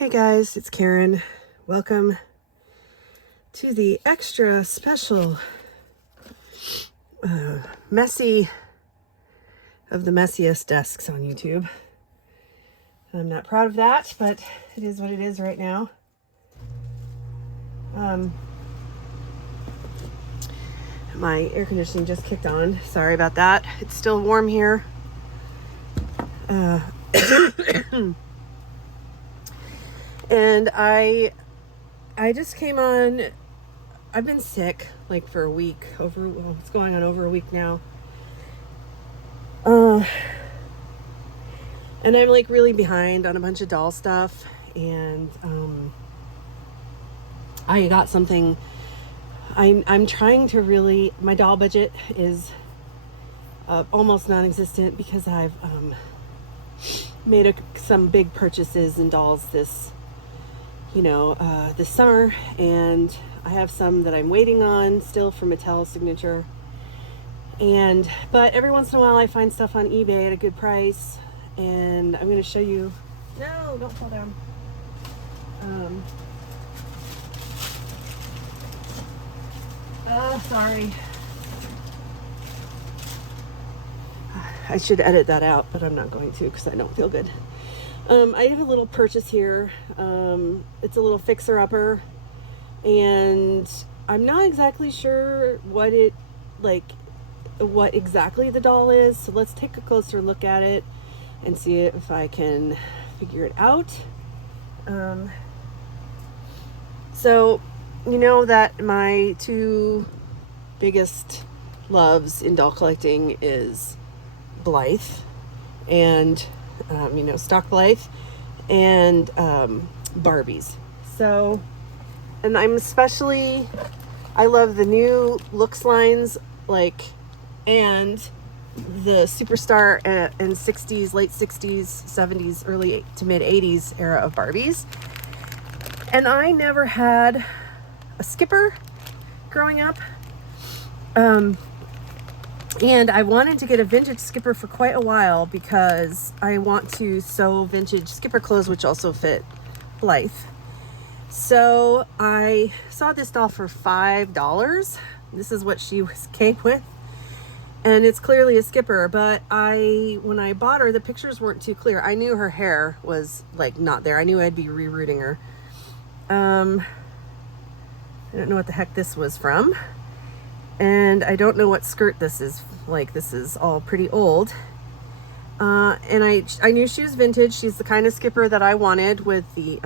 Hey guys, it's Karen. Welcome to the extra special messy of the messiest desks on YouTube. I'm not proud of that, but it is what it is right now. My air conditioning just kicked on. Sorry about that. It's still warm here. And I just came on. I've been sick like for a week, it's going on over a week now. And I'm like really behind on a bunch of doll stuff, and I got something. I'm trying to really, my doll budget is almost non-existent because I've made some big purchases in dolls this summer, and I have some that I'm waiting on still for Mattel signature. But every once in a while I find stuff on eBay at a good price, and I'm going to show you. No, don't fall down. Sorry. I should edit that out, but I'm not going to because I don't feel good. I have a little purchase here. It's a little fixer-upper, and I'm not exactly sure what exactly the doll is, so let's take a closer look at it and see if I can figure it out. So you know that my two biggest loves in doll collecting is Blythe and Stock Blythe and Barbies. So, and I love the new looks lines, and the superstar and 60s, late 60s, 70s, early to mid 80s era of Barbies. And I never had a skipper growing up. And I wanted to get a vintage skipper for quite a while because I want to sew vintage skipper clothes, which also fit Blythe. So I saw this doll for $5. This is what she came with. And it's clearly a skipper, but when I bought her, the pictures weren't too clear. I knew her hair was not there. I knew I'd be rerouting her. I don't know what the heck this was from. And I don't know what skirt this is. This is all pretty old. And I knew she was vintage. She's the kind of skipper that I wanted, with the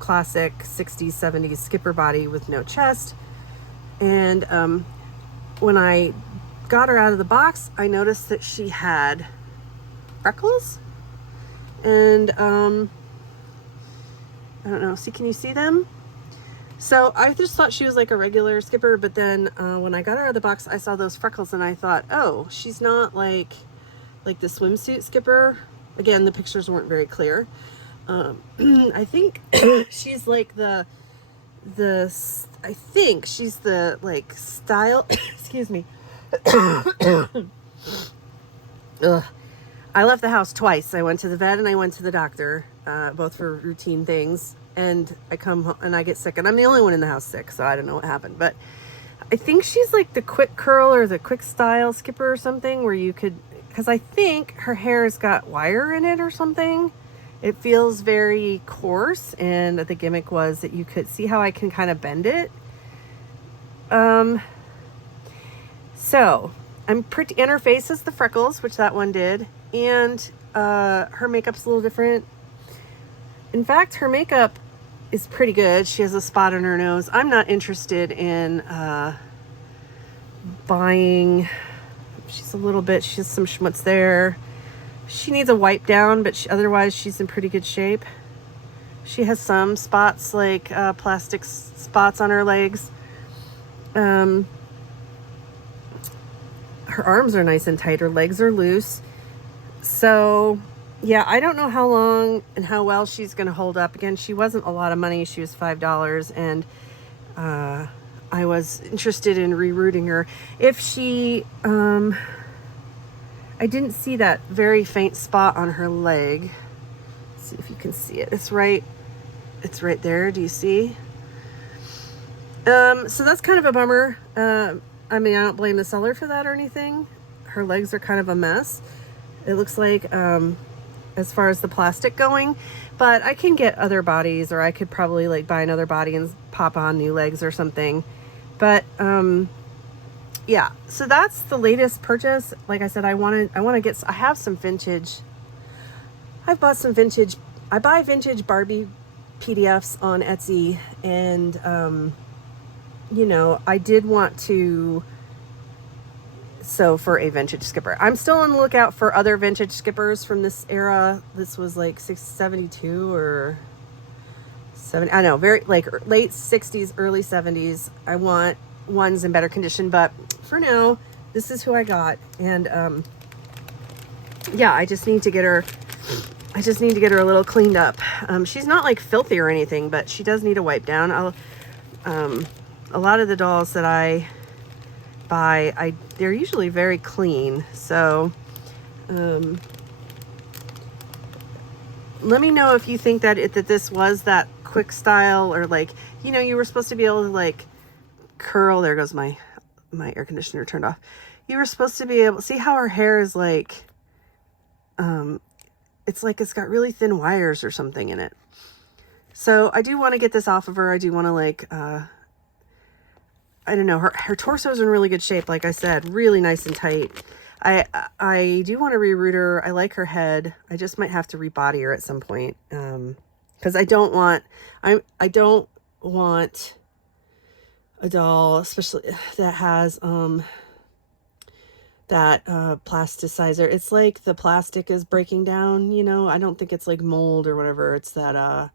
classic 60s, 70s skipper body with no chest. And when I got her out of the box, I noticed that she had freckles. And I don't know. See, can you see them? So I just thought she was like a regular skipper, but then when I got her out of the box, I saw those freckles, and I thought, oh, she's not like the swimsuit skipper. Again, the pictures weren't very clear. I think she's like I think she's the style. Excuse me. Ugh. I left the house twice. I went to the vet and I went to the doctor, both for routine things. And I come home and I get sick, and I'm the only one in the house sick, so I don't know what happened. But I think she's like the quick curl or the quick style skipper or something, where you could, because I think her hair's got wire in it or something. It feels very coarse, and the gimmick was that you could see how I can kind of bend it. So I'm pretty, and her face is the freckles, which that one did, and her makeup's a little different. In fact, her makeup is pretty good. She has a spot on her nose. I'm not interested in buying. She has some schmutz there. She needs a wipe down, but otherwise she's in pretty good shape. She has some spots, plastic spots on her legs. Her arms are nice and tight. Her legs are loose. So yeah, I don't know how long and how well she's going to hold up. Again, she wasn't a lot of money. She was $5, and I was interested in rerouting her. If she, I didn't see that very faint spot on her leg. see if you can see it. It's right there. Do you see? So that's kind of a bummer. I mean, I don't blame the seller for that or anything. Her legs are kind of a mess. It looks like, as far as the plastic going, but I can get other bodies, or I could probably like buy another body and pop on new legs or something. But, yeah, so that's the latest purchase. Like I said, I have some vintage. I've bought some vintage. I buy vintage Barbie PDFs on Etsy, and, you know, I did want to sew for a vintage skipper. I'm still on the lookout for other vintage skippers from this era. This was like 672 or 70. I know, very like late 60s, early 70s. I want ones in better condition, but for now, this is who I got. And yeah, I just need to get her a little cleaned up. She's not like filthy or anything, but she does need a wipe down. A lot of the dolls that I buy, they're usually very clean. So let me know if you think that this was that quick style, or like, you know, you were supposed to be able to like curl. There goes my air conditioner turned off. You were supposed to be able, see how her hair is like, it's like it's got really thin wires or something in it. So I do want to get this off of her. I do want to like, I don't know, her torso is in really good shape. Like I said, really nice and tight. I do want to reroot her. I like her head. I just might have to rebody her at some point. Because I don't want a doll, especially that has that plasticizer. It's like the plastic is breaking down, you know. I don't think it's like mold or whatever. It's that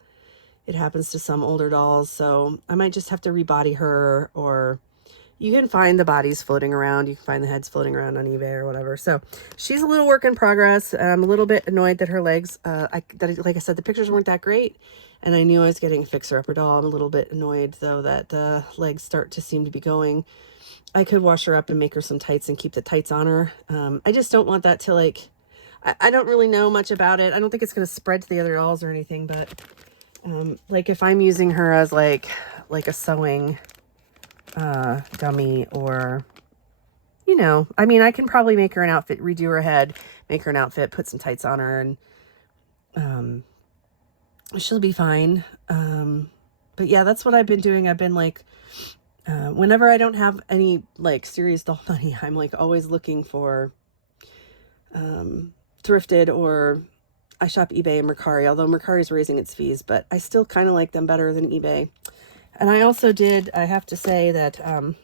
it happens to some older dolls. So I might just have to rebody her, or you can find the bodies floating around. You can find the heads floating around on eBay or whatever. So she's a little work in progress. I'm a little bit annoyed that her legs, like I said, the pictures weren't that great. And I knew I was getting a fixer-upper doll. I'm a little bit annoyed, though, that the legs start to seem to be going. I could wash her up and make her some tights and keep the tights on her. I just don't want that to, like, I don't really know much about it. I don't think it's going to spread to the other dolls or anything, but, like, if I'm using her as, like a sewing dummy, or, you know, I mean, I can probably make her an outfit, redo her head, make her an outfit, put some tights on her, and, she'll be fine. But yeah, that's what I've been doing. I've been like, whenever I don't have any like serious doll money, I'm like always looking for thrifted, or I shop eBay and Mercari, although Mercari is raising its fees, but I still kind of like them better than eBay. And I also I have to say that I'm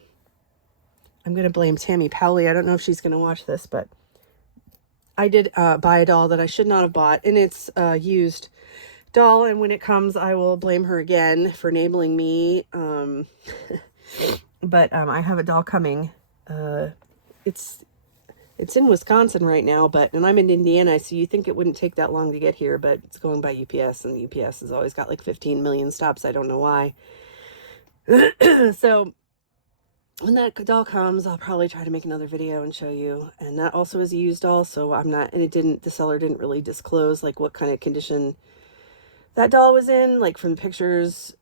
going to blame Tammy Powley. I don't know if she's going to watch this, but I did buy a doll that I should not have bought, and it's used doll, and when it comes, I will blame her again for enabling me. But I have a doll coming. It's in Wisconsin right now, and I'm in Indiana, so you think it wouldn't take that long to get here, but it's going by UPS, and the UPS has always got like 15 million stops. I don't know why. So when that doll comes, I'll probably try to make another video and show you. And that also is a used doll, so the seller didn't really disclose like what kind of condition that doll was in. Like from the pictures,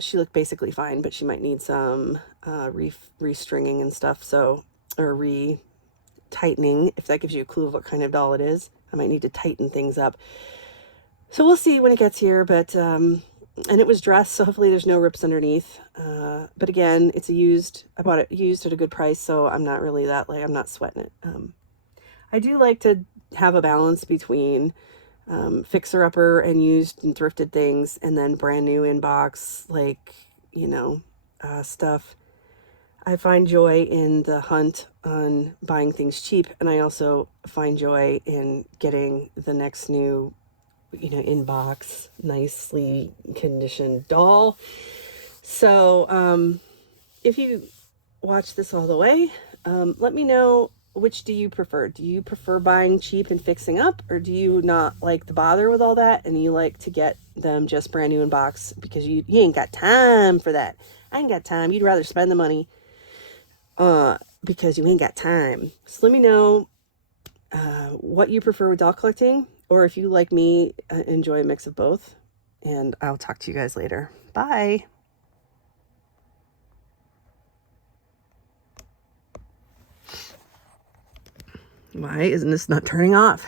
she looked basically fine, but she might need some restringing and stuff, so, or tightening, if that gives you a clue of what kind of doll it is. I might need to tighten things up. So we'll see when it gets here, but, and it was dressed, so hopefully there's no rips underneath. But again, it's I bought it used at a good price, so I'm not really that, like, I'm not sweating it. I do like to have a balance between fixer-upper and used and thrifted things, and then brand new in box, like, you know, stuff. I find joy in the hunt on buying things cheap, and I also find joy in getting the next new, you know, in box, nicely conditioned doll. So if you watch this all the way, let me know, which do you prefer? Do you prefer buying cheap and fixing up, or do you not like the bother with all that and you like to get them just brand new in box because you ain't got time for that? I ain't got time. You'd rather spend the money because you ain't got time. So let me know what you prefer with doll collecting. Or if you, like me, enjoy a mix of both. And I'll talk to you guys later. Bye. Why isn't this not turning off?